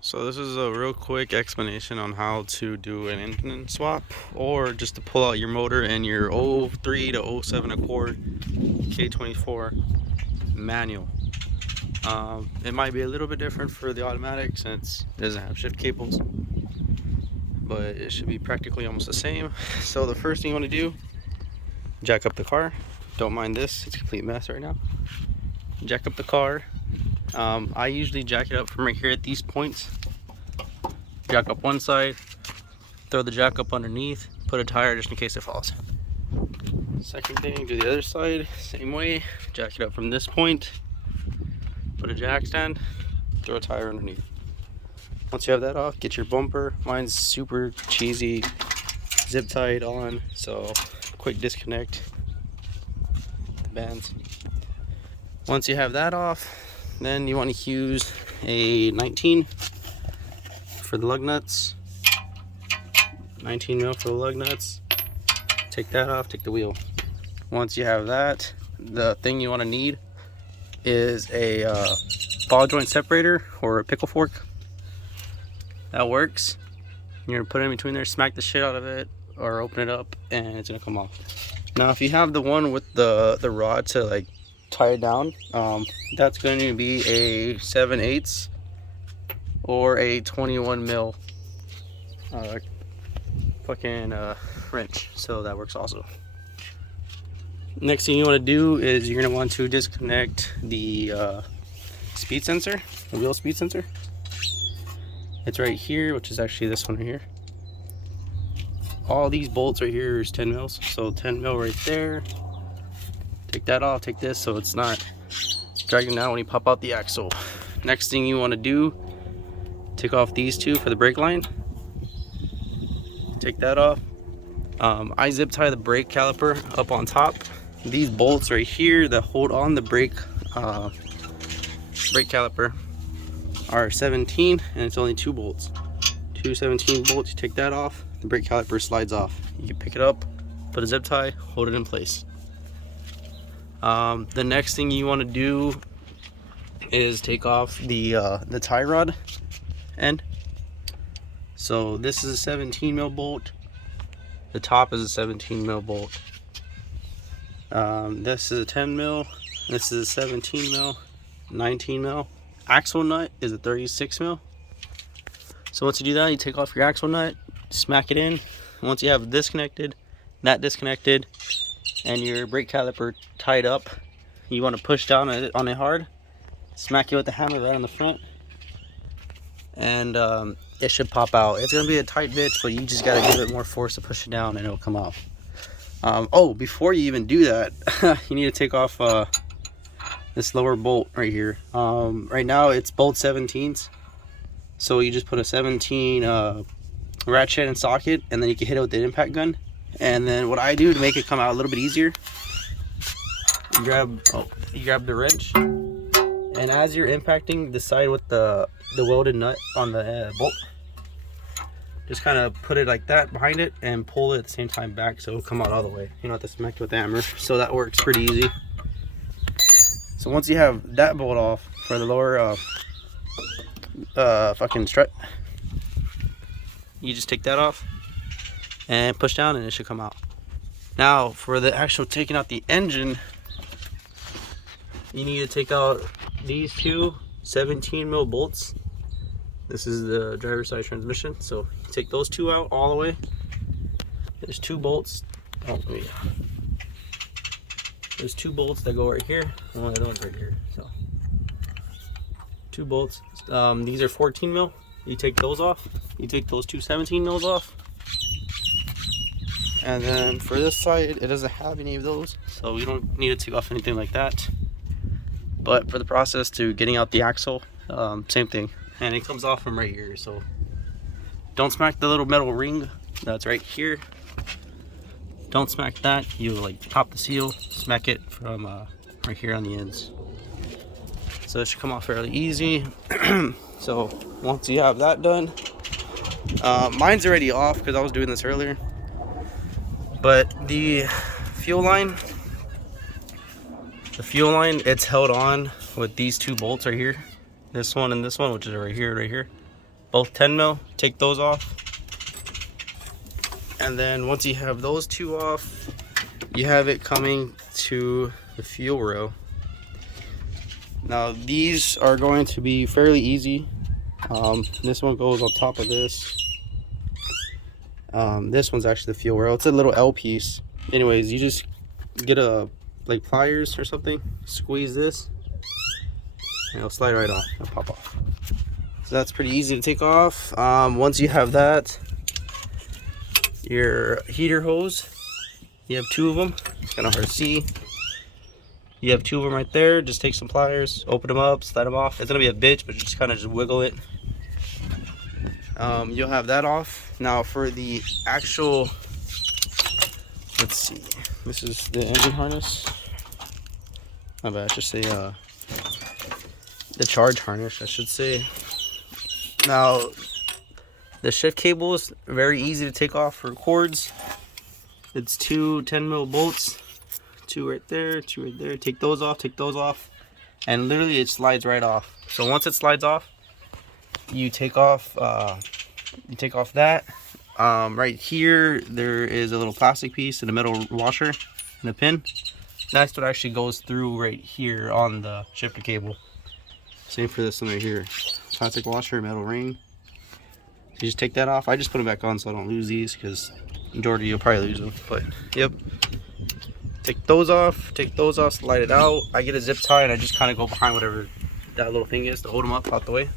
So this is a real quick explanation on how to do an engine swap, or just to pull out your motor in your 03 to 07 Accord K24 manual. It might be a little bit different for the automatic since it doesn't have shift cables, but it should be practically almost the same. So the first thing you want to do, jack up the car. Don't mind this, it's a complete mess right now. Jack up the car. I usually jack it up from right here at these points. Jack up one side, throw the jack up underneath, put a tire just in case it falls. Second thing, do the other side, same way. Jack it up from this point, put a jack stand, throw a tire underneath. Once you have that off, get your bumper. Mine's super cheesy, zip tied on, so quick disconnect the bands. Once you have that off, then you want to use a 19 for the lug nuts. 19 mil for the lug nuts. Take that off, take the wheel. Once you have that, the thing you want to need is a ball joint separator or a pickle fork. That works. You're gonna put it in between there, smack the shit out of it, or open it up, and it's gonna come off. Now, if you have the one with the rod to like tie it down, that's going to be a 7/8 or a 21 mil wrench, so that works also. Next thing you want to do is you're going to want to disconnect the speed sensor, the wheel speed sensor. It's right here, which is actually this one right here. All these bolts right here is 10 mils, so 10 mil right there. Take that off, take this so it's not dragging down when you pop out the axle. Next thing you want to do, take off these two for the brake line. Take that off. I zip tie the brake caliper up on top. These bolts right here that hold on the brake caliper are 17, and it's only 2 bolts. 2 17 bolts, you take that off, the brake caliper slides off. You can pick it up, put a zip tie, hold it in place. The next thing you want to do is take off the tie rod end. So this is a 17 mil bolt. The top is a 17 mil bolt. This is a 10 mil. This is a 17 mil, 19 mil. Axle nut is a 36 mil. So once you do that, you take off your axle nut, smack it in. Once you have this connected, that disconnected, and your brake caliper tied up, you want to push down on it hard, smack it with the hammer right on the front, and it should pop out. It's gonna be a tight bitch, but you just gotta give it more force to push it down and it'll come off. Oh, before you even do that, you need to take off this lower bolt right here. Right now it's bolt 17s, so you just put a 17 ratchet and socket, and then you can hit it with the impact gun. And then what I do to make it come out a little bit easier, you grab the wrench, and as you're impacting the side with the welded nut on the bolt, just kind of put it like that behind it and pull it at the same time back so it'll come out all the way. You don't have to smack it with the hammer, so that works pretty easy. So once you have that bolt off for the lower fucking strut, you just take that off and push down and it should come out. Now for the actual taking out the engine, you need to take out these two 17 mil bolts. This is the driver's side transmission, so you take those two out all the way. There's 2 bolts. There's 2 bolts that go right here, and one of those right here. So 2 bolts. These are 14 mil. You take those off. You take those 2 17 mils off. And then for this side, it doesn't have any of those, so we don't need to take off anything like that. But for the process to getting out the axle, same thing. And it comes off from right here, so don't smack the little metal ring that's right here. Don't smack that. You like pop the seal, smack it from right here on the ends. So it should come off fairly easy. So once you have that done, mine's already off because I was doing this earlier. But the fuel line, it's held on with these 2 bolts right here. This one and this one, which is right here, both 10 mil. Take those off. And then once you have those two off, you have it coming to the fuel rail. Now these are going to be fairly easy. This one goes on top of this. This one's actually the fuel rail. It's a little L piece. Anyways, you just get a like pliers or something, squeeze this, and it'll slide right off. It'll pop off. So that's pretty easy to take off. Once you have that, your heater hose, you have two of them. It's kind of hard to see. You have two of them right there. Just take some pliers, open them up, slide them off. It's gonna be a bitch, but just kind of just wiggle it. You'll have that off. Now for the actual, let's see, this is the engine harness. My bad, I should say the charge harness, I should say. Now the shift cables, very easy to take off for cords. It's two 10 mil bolts, two right there, two right there. Take those off, and literally it slides right off. So once it slides off, you take off that. Right here there is a little plastic piece and a metal washer and a pin. That's what actually goes through right here on the shifter cable. Same for this one right here, plastic washer, metal ring. You just take that off. I just put them back on so I don't lose these, because majority you'll probably lose them, but yep. Take those off, slide it out. I get a zip tie and I just kind of go behind whatever that little thing is to hold them up out the way.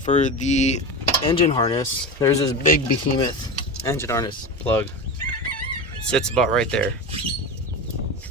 For the engine harness, there's this big behemoth engine harness plug. It sits about right there.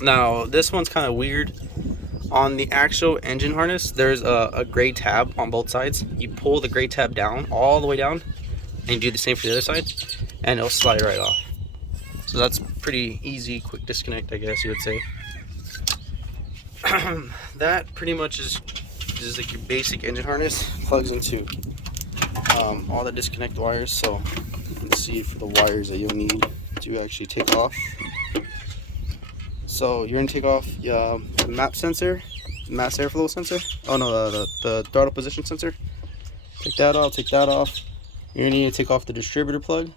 Now this one's kind of weird. On the actual engine harness, there's a gray tab on both sides. You pull the gray tab down, all the way down, and you do the same for the other side, and it'll slide right off. So that's pretty easy, quick disconnect, I guess you would say. That pretty much is like your basic engine harness. Plugs into all the disconnect wires. So let's see for the wires that you'll need to actually take off. So you're gonna take off the map sensor, mass airflow sensor. Oh no, the throttle position sensor. Take that off. You're gonna need to take off the distributor plug.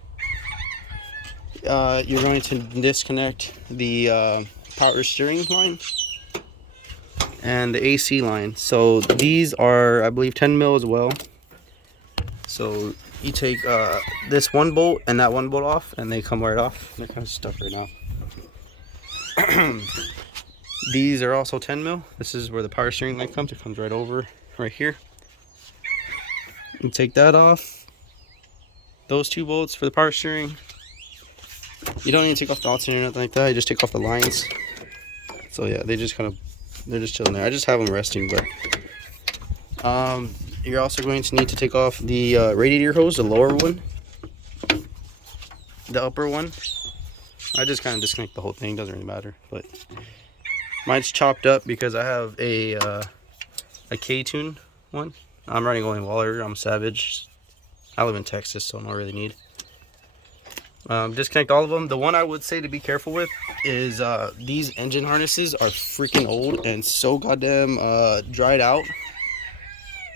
You're going to disconnect the power steering line and the AC line. So these are, I believe, 10 mil as well. So you take this one bolt and that one bolt off, and they come right off. They're kind of stuck right now. These are also 10 mil. This is where the power steering line comes. It comes right over right here. You take that off. Those two bolts for the power steering. You don't need to take off the alternator or nothing like that. You just take off the lines. So yeah, they're just chilling there. I just have them resting, but you're also going to need to take off the radiator hose, the lower one, the upper one. I just kind of disconnect the whole thing, doesn't really matter, but mine's chopped up because I have a K-tune one. I'm running only Waller. I'm Savage. I live in Texas, so I don't really need. Disconnect all of them. The one I would say to be careful with is these engine harnesses are freaking old and so goddamn dried out.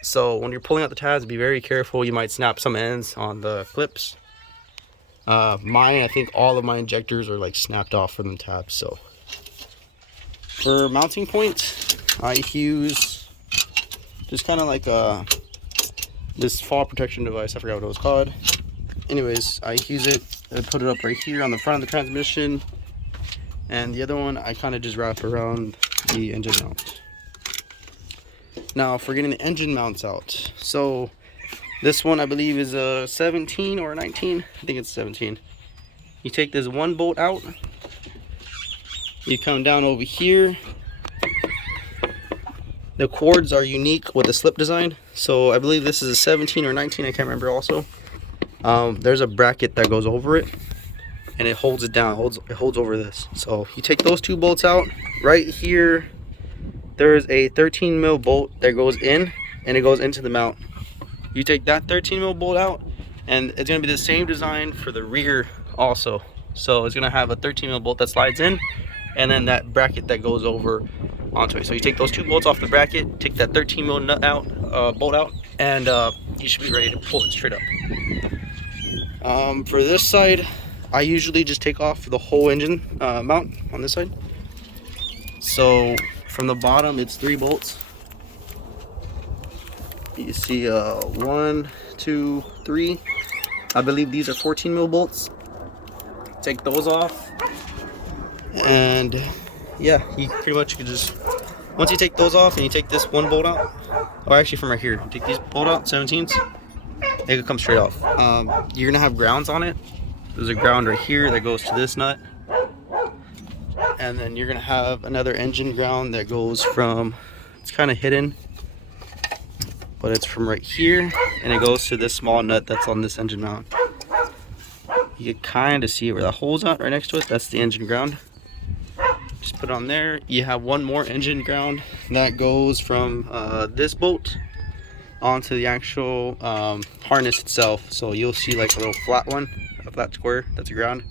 So when you're pulling out the tabs, be very careful. You might snap some ends on the clips. Mine, I think all of my injectors are like snapped off from the tabs. So for mounting points, I use just kind of like this fall protection device. I forgot what it was called. Anyways, I use it and put it up right here on the front of the transmission, and the other one I kind of just wrap around the engine mount. Now for getting the engine mounts out, so this one I believe is a 17 or a 19. I think it's 17. You take this one bolt out, you come down over here. The cords are unique with the slip design, so I believe this is a 17 or 19, I can't remember also. There's a bracket that goes over it, and it holds it down, it holds over this. So you take those two bolts out. Right here there's a 13 mil bolt that goes in, and it goes into the mount. You take that 13 mil bolt out, and it's going to be the same design for the rear also. So it's going to have a 13 mil bolt that slides in, and then that bracket that goes over onto it. So you take those two bolts off the bracket, take that 13 mil nut out, bolt out, and you should be ready to pull it straight up. For this side, I usually just take off the whole engine mount on this side. So from the bottom, it's 3 bolts. You see 1, 2, 3. I believe these are 14 mil bolts. Take those off, and yeah, you pretty much can just, once you take those off and you take this one bolt out, or actually from right here, you take these bolt out, 17s, they could come straight off. You're gonna have grounds on it. There's a ground right here that goes to this nut, and then you're gonna have another engine ground that goes from, it's kind of hidden, but it's from right here, and it goes to this small nut that's on this engine mount. You can kind of see where the hole's at right next to it. That's the engine ground. Just put it on there. You have one more engine ground that goes from this bolt onto the actual harness itself. So you'll see like a little flat one, a flat square. That's a ground.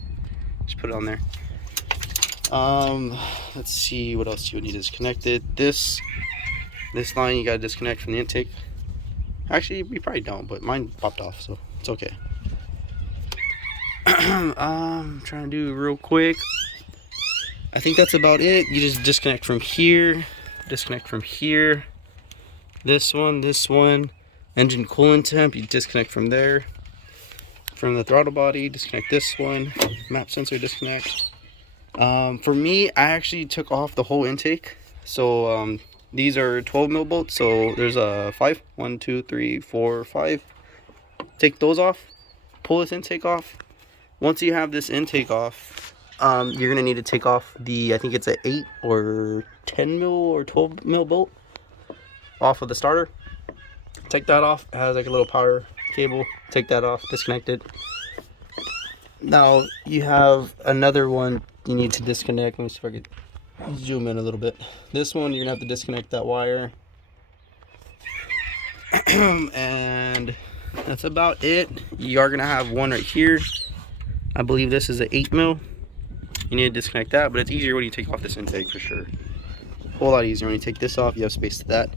Just put it on there. Let's see what else you would need disconnected. This line you gotta disconnect from the intake. Actually, we probably don't, but mine popped off, so it's okay. I'm trying to do real quick. I think that's about it. You just disconnect from here, disconnect from here. This one, engine coolant temp, you disconnect from there. From the throttle body, disconnect this one. Map sensor, disconnect. For me, I actually took off the whole intake. So these are 12 mil bolts, so there's a 5. 1, 2, 3, 4, 5. Take those off, pull this intake off. Once you have this intake off, you're gonna need to take off the, I think it's an 8 or 10 mil or 12 mil bolt off of the starter. Take that off. It has like a little power cable. Take that off, disconnect it. Now you have another one you need to disconnect. Let me see if I could zoom in a little bit. This one, you're gonna have to disconnect that wire. And that's about it. You are gonna have one right here. I believe this is an 8 mil. You need to disconnect that, but it's easier when you take off this intake for sure. A whole lot easier when you take this off. You have space to that.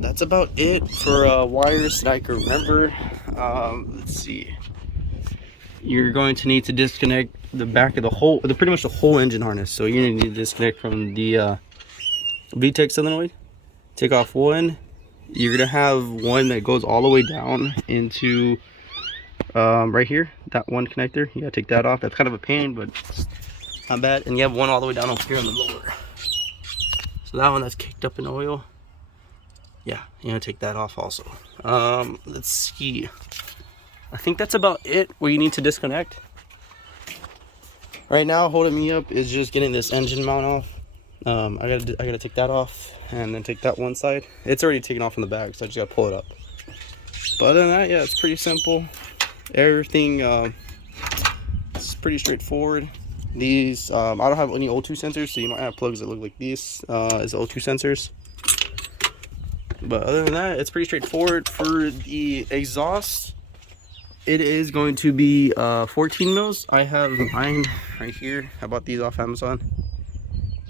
That's about it for wires that I can remember. Let's see. You're going to need to disconnect the back of the whole, pretty much the whole engine harness. So you're going to need to disconnect from the VTEC solenoid. Take off one. You're going to have one that goes all the way down into right here, that one connector. You gotta take that off. That's kind of a pain, but it's not bad. And you have one all the way down over here on the lower. So that one that's kicked up in oil, yeah, you gotta take that off also. Let's see. I think that's about it where you need to disconnect. Right now, holding me up is just getting this engine mount off. I gotta take that off and then take that one side. It's already taken off in the bag, so I just gotta pull it up. But other than that, yeah, it's pretty simple. Everything it's pretty straightforward. These I don't have any O2 sensors, so you might have plugs that look like these as O2 sensors. But other than that, it's pretty straightforward. For the exhaust, it is going to be 14 mils. I have mine right here. I bought these off Amazon.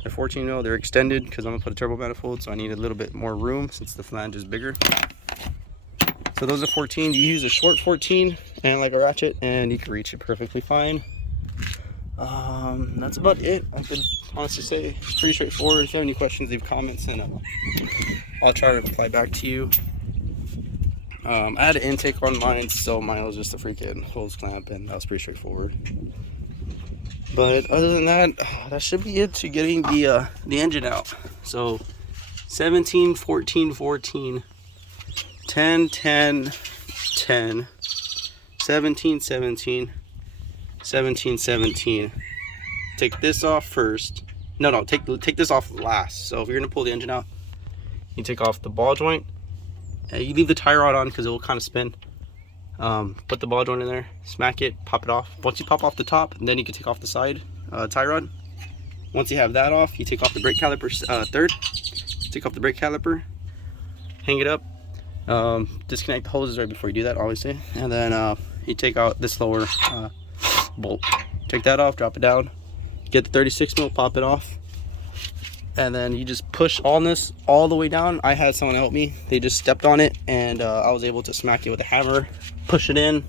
They're 14 mil. They're extended because I'm gonna put a turbo manifold, so I need a little bit more room since the flange is bigger. So those are 14. You use a short 14 and like a ratchet, and you can reach it perfectly fine. That's about it. I could honestly say it's pretty straightforward. If you have any questions, leave comments, and I'll try to reply back to you. I had an intake on mine, so mine was just a freaking hose clamp, and that was pretty straightforward. But other than that, that should be it to getting the engine out. So 17, 14, 14. 10, 10, 10, 17, 17, 17, 17. Take this off first. No, take this off last. So if you're gonna pull the engine out, you take off the ball joint. You leave the tie rod on because it will kind of spin. Put the ball joint in there, smack it, pop it off. Once you pop off the top, then you can take off the side tie rod. Once you have that off, you take off the brake caliper third. Take off the brake caliper, hang it up. Disconnect the hoses right before you do that, obviously, and then you take out this lower bolt. Take that off, drop it down, get the 36 mil, pop it off, and then you just push on this all the way down. I had someone help me. They just stepped on it, and I was able to smack it with a hammer, push it in,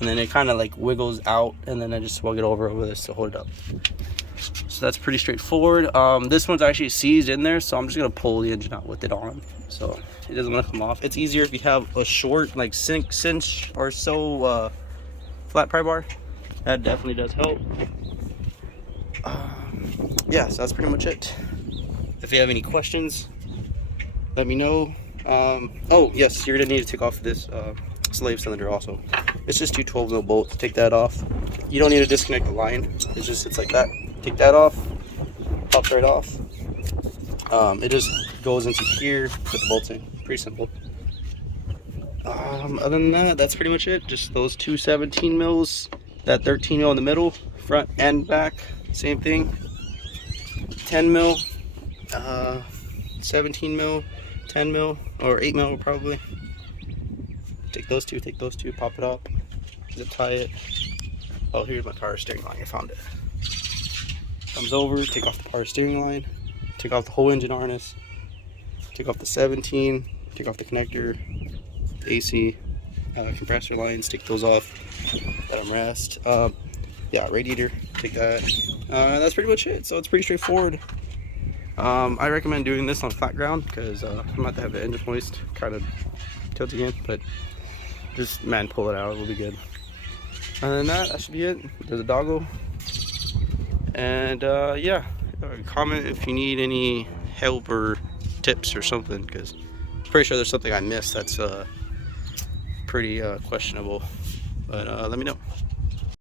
and then it kind of like wiggles out, and then I just swung it over this to hold it up. So that's pretty straightforward. This one's actually seized in there, so I'm just gonna pull the engine out with it on, so it doesn't want to come off. It's easier if you have a short, like cinch or so flat pry bar. That definitely does help. Yeah, so that's pretty much it. If you have any questions, let me know. Oh yes, you're gonna need to take off this slave cylinder also. It's just two 12 mm bolts. Take that off. You don't need to disconnect the line. It just sits like that. Take that off. Pops right off. It just goes into here. Put the bolts in. Pretty simple. Other than that, that's pretty much it. Just those two 17 mils, that 13 mil in the middle, front and back, same thing. 10 mil, 17 mil, 10 mil, or 8 mil probably. Take those two, pop it up, zip tie it. Oh, here's my power steering line. I found it. Comes over, take off the power steering line, take off the whole engine harness, take off the 17, take off the connector, the AC, compressor lines, take those off, let them rest. Yeah, radiator, take that. That's pretty much it. So it's pretty straightforward. I recommend doing this on flat ground because I'm about to have the engine hoist kind of tilt again, but just man pull it out, it'll be good. Other than that should be it. There's a doggle. And yeah, comment if you need any help or tips or something, because I'm pretty sure there's something I missed that's pretty questionable, but let me know.